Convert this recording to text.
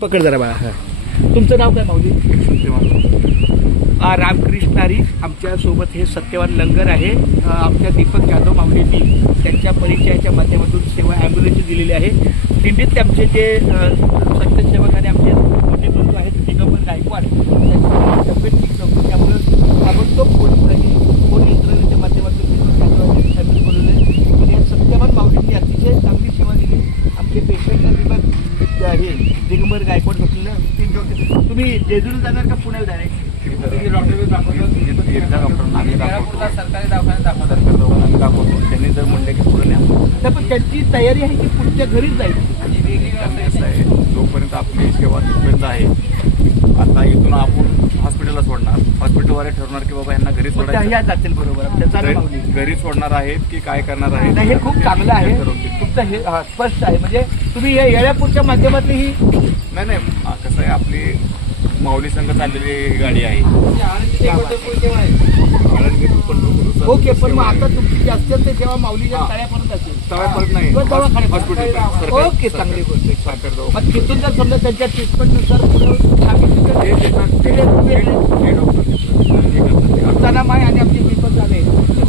पकड जरा बाळा. हां, तुमचं नाव काय माऊली? रामकृष्ण हरी. आमच्यासोबत हे सत्यवान लंगर आहे. आमच्या दीपक जाधव माऊलींनी त्यांच्या परिचयाच्या माध्यमातून सेवा ॲम्ब्युलन्सची दिलेली आहे. दिंडीतले आमचे जे सत्यसेवक आणि आमचे मोठे बंधू आहेत दिगंबर गायकवाड त्यांची तब्येत ठीक नव्हती, त्यामुळं ताबडतोब फोन यंत्रणेच्या माध्यमातून ॲम्ब्युलन्स बोलवले आणि या सत्यवान माऊलींनी अतिशय चांगली सेवा दिली. आमचे पेशंटला दिवस हे दिगंबर गायकवाड झोपलेलं 3 दिवस. तुम्ही जेजुरी जाणार का पुण्याला डायरेक्ट? सरकारी दवाखान्यात दाखवतो. त्यांनी जर म्हणले की पुढे न्या, पण त्यांची तयारी आहे की पुढच्या घरीच जायची आहे. जोपर्यंत आपली सेवा तिथपर्यंत आहे. आता इथून आपण हॉस्पिटलला सोडणार, हॉस्पिटलवाले ठरवणार की बाबा यांना घरी सोडायचं जातील. बरोबर, घरी सोडणार आहेत की काय करणार आहे. हे खूप चांगलं आहे. तुमचं हे स्पष्ट आहे. म्हणजे तुम्ही या येळ्यापूरच्या माध्यमातली ही नाही कसं आहे, आपली माऊली संघ चाललेली गाडी आहे. ओके, पण मग आता तुमची जास्तीत सेवा माऊलीच्या तळ्यापर्यंत असेल. तळ्यापर्यंत नाही, हॉस्पिटल. ओके, चांगली गोष्ट. मग तिथून जर समजा त्यांच्या ट्रीटमेंटनुसार